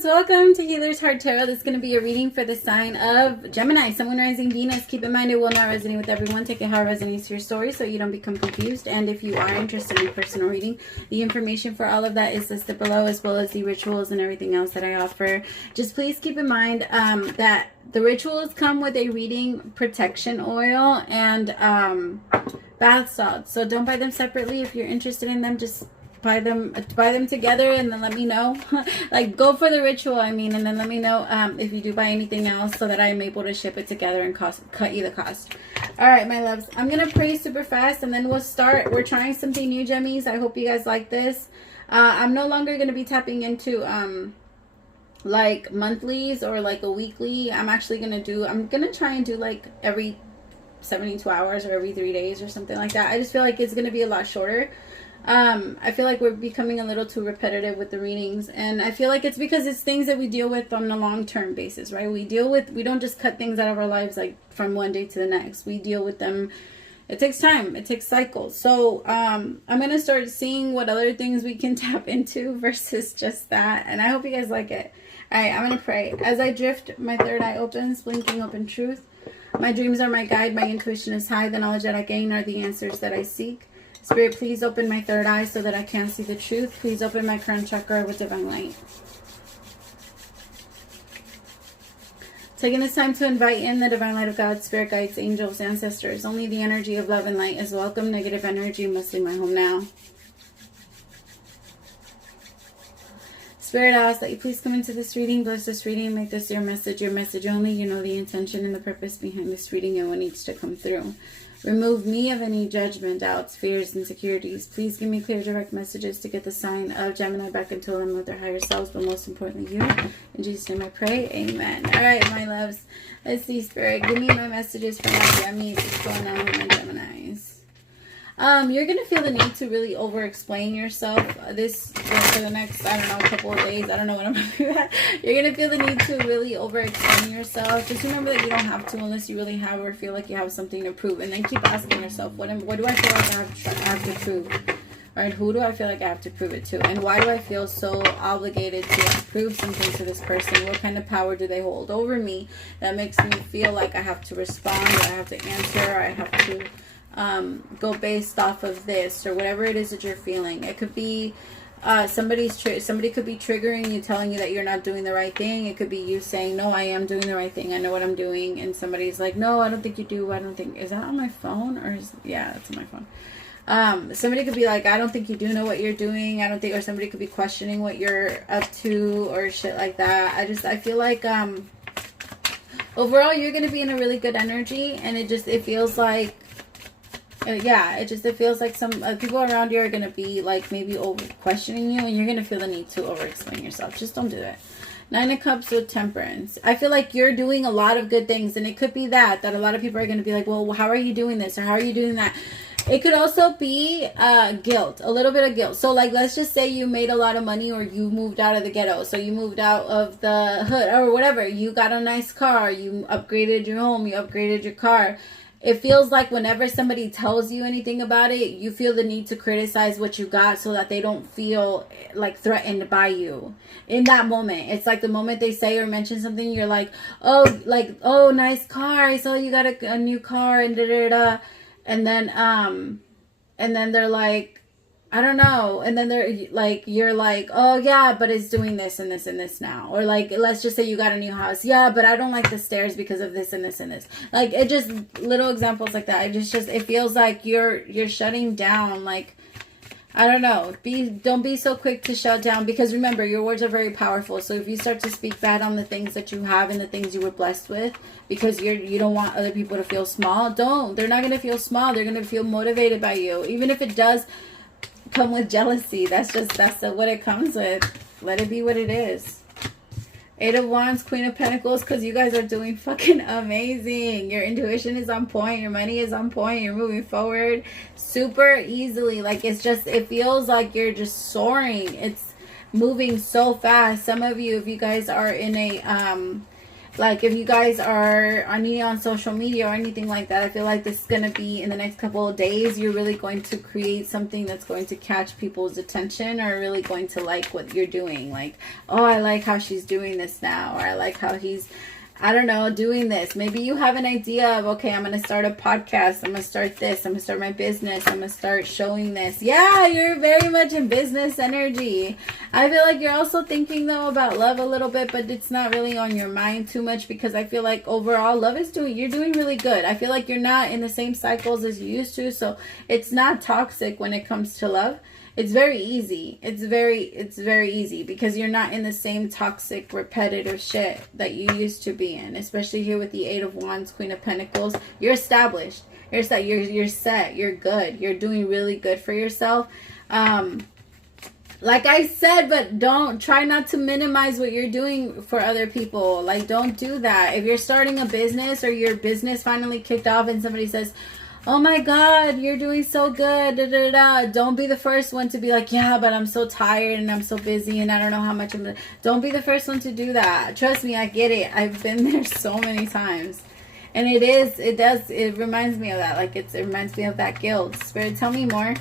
loves, welcome to Healer's Heart Tarot. This is going to be a reading for the sign of Gemini, Sun, Moon, Rising, Venus. Keep in mind it will not resonate with everyone. Take it how it resonates to your story so you don't become confused. And if you are interested in personal reading, the information for all of that is listed below, as well as the rituals and everything else that I offer. Just please keep in mind that the rituals come with a reading protection oil and bath salts. So don't buy them separately. If you're interested in them, just buy them together and then let me know. Like, go for the ritual, I mean, and then let me know if you do buy anything else so that I'm able to ship it together and cut you the cost. All right, my loves, I'm gonna pray super fast and then we'll start. We're trying something new, Gemmies. I hope you guys like this. I'm no longer gonna be tapping into like monthlies or like a weekly. I'm gonna try and do like every 72 hours or every 3 days or something like that. I just feel like it's gonna be a lot shorter. I feel like we're becoming a little too repetitive with the readings, and I feel like it's because it's things that we deal with on a long-term basis, right? We don't just cut things out of our lives like from one day to the next. We deal with them. It takes time. It takes cycles. So I'm going to start seeing what other things we can tap into versus just that, and I hope you guys like it. All right, I'm going to pray. As I drift, my third eye opens, blinking open truth. My dreams are my guide. My intuition is high. The knowledge that I gain are the answers that I seek. Spirit, please open my third eye so that I can see the truth. Please open my crown chakra with divine light. Taking this time to invite in the divine light of God, spirit guides, angels, ancestors. Only the energy of love and light is welcome. Negative energy must leave my home now. Spirit, I ask that you please come into this reading, bless this reading, make this your message only. You know the intention and the purpose behind this reading and what needs to come through. Remove me of any judgment, doubts, fears, insecurities. Please give me clear, direct messages to get the sign of Gemini back into alignment with their higher selves, but most importantly, you. In Jesus' name I pray. Amen. All right, my loves. Let's see, Spirit. Give me my messages for my Gemmies. What's going on with my Geminis? You're going to feel the need to really over-explain yourself for the next, I don't know, couple of days. I don't know what I'm going to do that. You're going to feel the need to really over-explain yourself. Just remember that you don't have to unless you really have or feel like you have something to prove. And then keep asking yourself, what do I feel like I have to prove? Right? Who do I feel like I have to prove it to? And why do I feel so obligated to prove something to this person? What kind of power do they hold over me that makes me feel like I have to respond, or I have to answer, or I have to go based off of this, or whatever it is that you're feeling. It could be somebody could be triggering you, telling you that you're not doing the right thing. It could be you saying, no, I am doing the right thing, I know what I'm doing, and somebody's like, no, I don't think you do. I don't think, is that on my phone? Or yeah, that's on my phone. Somebody could be like, I don't think you do know what you're doing. I don't think, or somebody could be questioning what you're up to or shit like that. I feel like overall you're going to be in a really good energy, and it feels like it feels like some people around you are going to be like maybe over questioning you, and you're going to feel the need to over explain yourself. Just don't do it. 9 of Cups with Temperance. I feel like you're doing a lot of good things, and it could be that a lot of people are going to be like, well, how are you doing this, or how are you doing that? It could also be guilt, a little bit of guilt. So like, let's just say you made a lot of money, or you moved out of the ghetto. So you moved out of the hood or whatever. You got a nice car. You upgraded your home. You upgraded your car. It feels like whenever somebody tells you anything about it, you feel the need to criticize what you got so that they don't feel like threatened by you in that moment. It's like the moment they say or mention something, you're like, oh, nice car. I saw you got a new car and da-da-da. And then they're like, I don't know. And then you're like, oh yeah, but it's doing this and this and this now. Or like, let's just say you got a new house. Yeah, but I don't like the stairs because of this and this and this. Like, it just, little examples like that. It feels like you're shutting down. Like, I don't know. Don't be so quick to shut down, because remember, your words are very powerful. So if you start to speak bad on the things that you have and the things you were blessed with, because you don't want other people to feel small, don't. They're not going to feel small. They're going to feel motivated by you. Even if it does come with jealousy, that's what it comes with. Let it be what it is. 8 of Wands, Queen of Pentacles, because you guys are doing fucking amazing. Your intuition is on point. Your money is on point. You're moving forward super easily. Like, it feels like you're just soaring. It's moving so fast. Some of you, if you guys are in Like, if you guys are on social media or anything like that, I feel like this is going to be, in the next couple of days, you're really going to create something that's going to catch people's attention, or really going to like what you're doing. Like, oh, I like how she's doing this now, or I like how he's, I don't know, doing this. Maybe you have an idea of, okay, I'm going to start a podcast. I'm going to start this. I'm going to start my business. I'm going to start showing this. Yeah, you're very much in business energy. I feel like you're also thinking, though, about love a little bit, but it's not really on your mind too much, because I feel like overall love is you're doing really good. I feel like you're not in the same cycles as you used to, so it's not toxic when it comes to love. It's very easy. It's very easy, because you're not in the same toxic, repetitive shit that you used to be in. Especially here with the Eight of Wands, Queen of Pentacles. You're established. You're set. You're set. You're good. You're doing really good for yourself. Like I said, but try not to minimize what you're doing for other people. Like, don't do that. If you're starting a business, or your business finally kicked off, and somebody says, oh my God, you're doing so good, da, da, da. Don't be the first one to be like, yeah, but I'm so tired and I'm so busy and I don't know how much Don't be the first one to do that. Trust me, I get it. I've been there so many times. And it reminds me of that. Like, it reminds me of that guilt. Spirit, tell me more.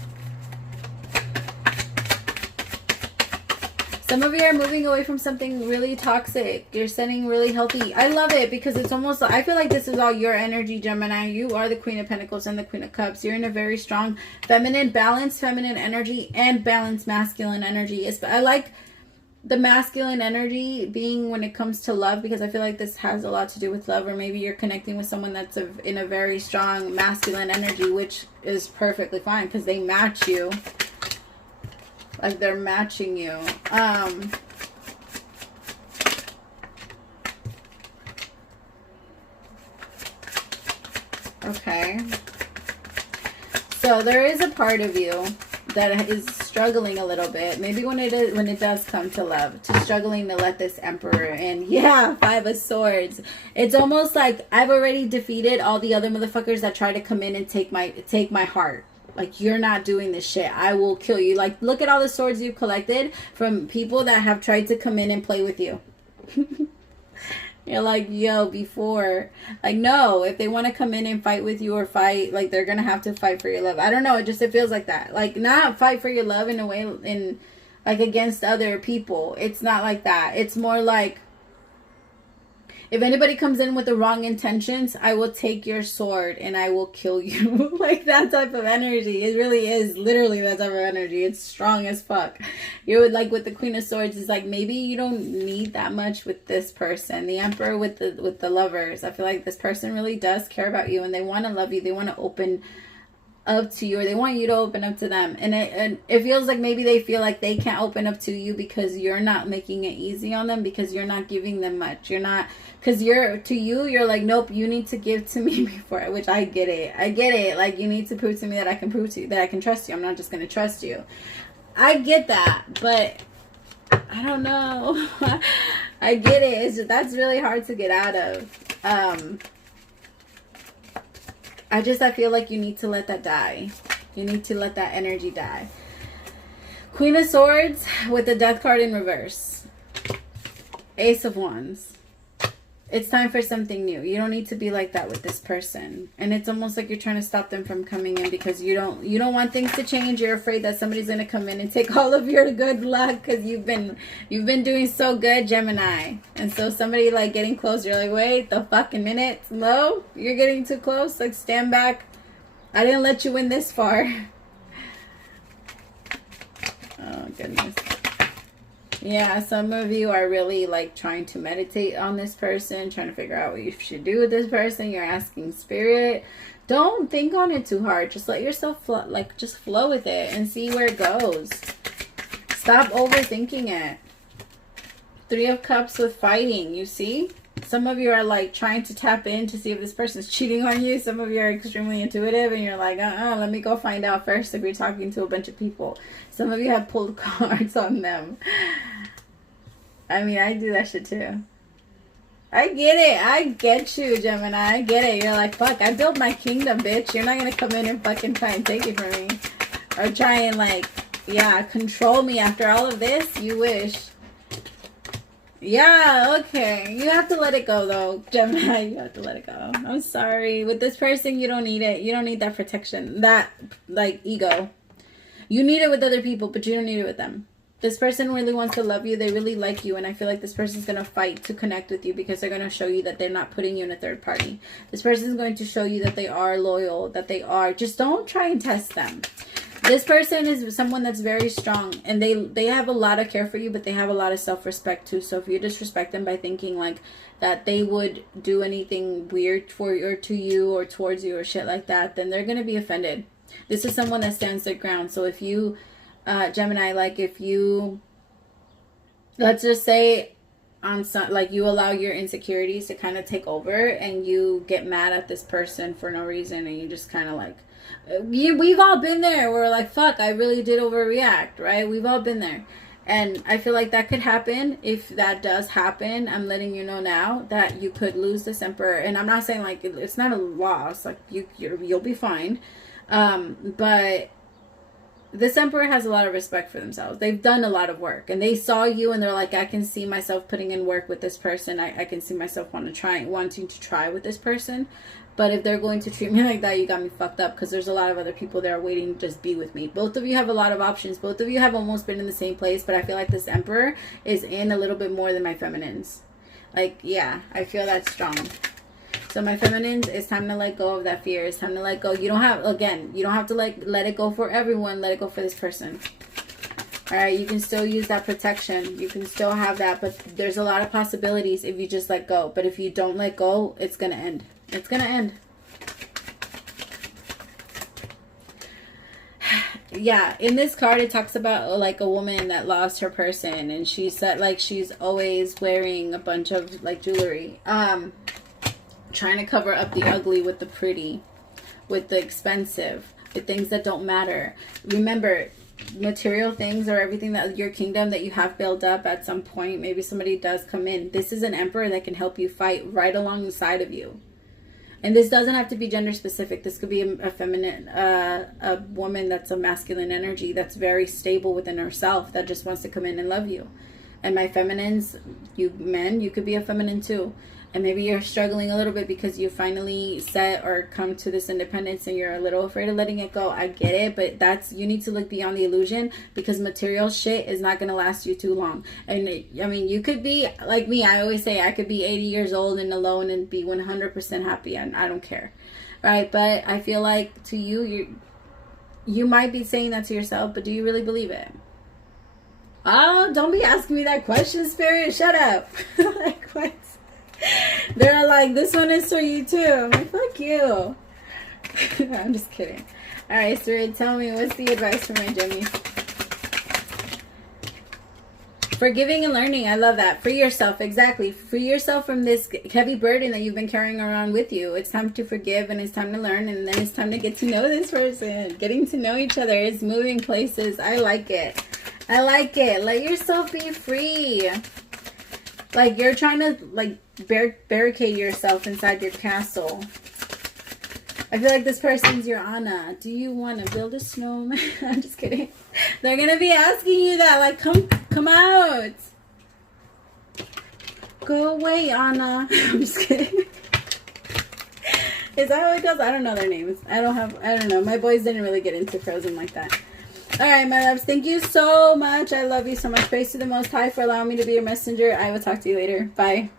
Some of you are moving away from something really toxic. You're setting really healthy. I love it, because it's almost, I feel like this is all your energy, Gemini. You are the Queen of Pentacles and the Queen of Cups. You're in a very strong balanced feminine energy and balanced masculine energy. I like the masculine energy being when it comes to love, because I feel like this has a lot to do with love. Or maybe you're connecting with someone that's in a very strong masculine energy, which is perfectly fine, because they match you. Like, they're matching you. Okay. So there is a part of you that is struggling a little bit. Maybe when it does come to love, to struggling to let this Emperor in. Yeah, Five of Swords. It's almost like I've already defeated all the other motherfuckers that try to come in and take my heart. Like, you're not doing this shit. I will kill you. Like, look at all the swords you've collected from people that have tried to come in and play with you. You're like, yo, before. Like, no, if they want to come in and fight with you or fight, like, they're going to have to fight for your love. I don't know. It feels like that. Like, not fight for your love in a way, like, against other people. It's not like that. It's more like, if anybody comes in with the wrong intentions, I will take your sword and I will kill you. Like, that type of energy. It really is literally that type of energy. It's strong as fuck. You're like, with the Queen of Swords, it's like, maybe you don't need that much with this person. The Emperor with the Lovers. I feel like this person really does care about you, and they want to love you. They want to open up to you, or they want you to open up to them. And it feels like maybe they feel like they can't open up to you because you're not making it easy on them, because you're not giving them much. You're not, because you're like, nope, you need to give to me before, which I get it. Like, you need to prove to me that I can that I can trust you. I'm not just going to trust you. I get that, but I don't know. I get it. That's really hard to get out of. I feel like you need to let that die. You need to let that energy die. Queen of Swords with the Death card in reverse. Ace of Wands. It's time for something new. You don't need to be like that with this person. And it's almost like you're trying to stop them from coming in, because you don't want things to change. You're afraid that somebody's going to come in and take all of your good luck, because you've been doing so good, Gemini. And so somebody, like, getting close, you're like, wait the fucking minute. No, you're getting too close. Like, stand back. I didn't let you in this far. Oh, goodness. Yeah, some of you are really, like, trying to meditate on this person, trying to figure out what you should do with this person. You're asking Spirit. Don't think on it too hard. Just let yourself just flow with it and see where it goes. Stop overthinking it. Three of Cups with fighting, you see? Some of you are, like, trying to tap in to see if this person's cheating on you. Some of you are extremely intuitive, and you're like, let me go find out first if you're talking to a bunch of people. Some of you have pulled cards on them. I mean, I do that shit too. I get it. I get you, Gemini. I get it. You're like, fuck, I built my kingdom, bitch. You're not going to come in and fucking try and take it from me. Or try and, like, yeah, control me after all of this. You wish. Yeah, okay. You have to let it go, though, Gemini. You have to let it go. I'm sorry. With this person, you don't need it. You don't need that protection. That, like, ego. You need it with other people, but you don't need it with them. This person really wants to love you. They really like you. And I feel like this person's going to fight to connect with you because they're going to show you that they're not putting you in a third party. This person's going to show you that they are loyal, that they are. Just don't try and test them. This person is someone that's very strong. And they have a lot of care for you, but they have a lot of self-respect too. So if you disrespect them by thinking like that they would do anything weird for you or to you or towards you or shit like that, then they're going to be offended. This is someone that stands their ground. So if you... Gemini, like if you, let's just say on some, like you allow your insecurities to kind of take over and you get mad at this person for no reason and you just kind of like, we've all been there. We're like, fuck, I really did overreact, right? We've all been there. And I feel like that could happen. If that does happen, I'm letting you know now that you could lose this emperor. And I'm not saying like, it's not a loss, like you'll be fine. But this emperor has a lot of respect for themselves. They've done a lot of work and they saw you and they're like, I can see myself putting in work with this person. I can see myself wanting to try with this person. But if they're going to treat me like that, you got me fucked up, because there's a lot of other people that are waiting to just be with me. Both of you have a lot of options. Both of you have almost been in the same place, but I feel like this emperor is in a little bit more than my feminines. Like, yeah, I feel that strong. So my feminines, it's time to let go of that fear. It's time to let go. You don't have to like let it go for everyone. Let it go for this person. All right, you can still use that protection. You can still have that, but there's a lot of possibilities if you just let go. But if you don't let go, it's going to end. It's going to end. Yeah, in this card, it talks about like a woman that lost her person. And she said like she's always wearing a bunch of like jewelry. Trying to cover up the ugly with the pretty, with the expensive, the things that don't matter. Remember, material things are everything that your kingdom that you have built up at some point. Maybe somebody does come in. This is an emperor that can help you fight right alongside of you. And this doesn't have to be gender specific. This could be a feminine, a woman that's a masculine energy that's very stable within herself that just wants to come in and love you. And my feminines, you men, you could be a feminine too. And maybe you're struggling a little bit because you finally set or come to this independence and you're a little afraid of letting it go. I get it, but you need to look beyond the illusion, because material shit is not going to last you too long. And I mean, you could be like me. I always say I could be 80 years old and alone and be 100% happy, and I don't care. Right? But I feel like to you might be saying that to yourself, but do you really believe it? Oh, don't be asking me that question, Spirit. Shut up. Like, what? They're like, this one is for you too. I'm like, fuck you. I'm just kidding. Alright, Spirit, tell me, what's the advice for my Gemmies? Forgiving and learning. I love that. Free yourself. Exactly. Free yourself from this heavy burden that you've been carrying around with you. It's time to forgive and it's time to learn, and then it's time to get to know this person. Getting to know each other. It's moving places. I like it. I like it. Let yourself be free. Like you're trying to like barricade yourself inside your castle. I feel like this person's your Anna. Do you want to build a snowman? I'm just kidding. They're going to be asking you that. Like, come out. Go away, Anna. I'm just kidding. Is that how it goes? I don't know their names. I don't know. My boys didn't really get into Frozen like that. Alright, my loves. Thank you so much. I love you so much. Praise to the Most High for allowing me to be your messenger. I will talk to you later. Bye.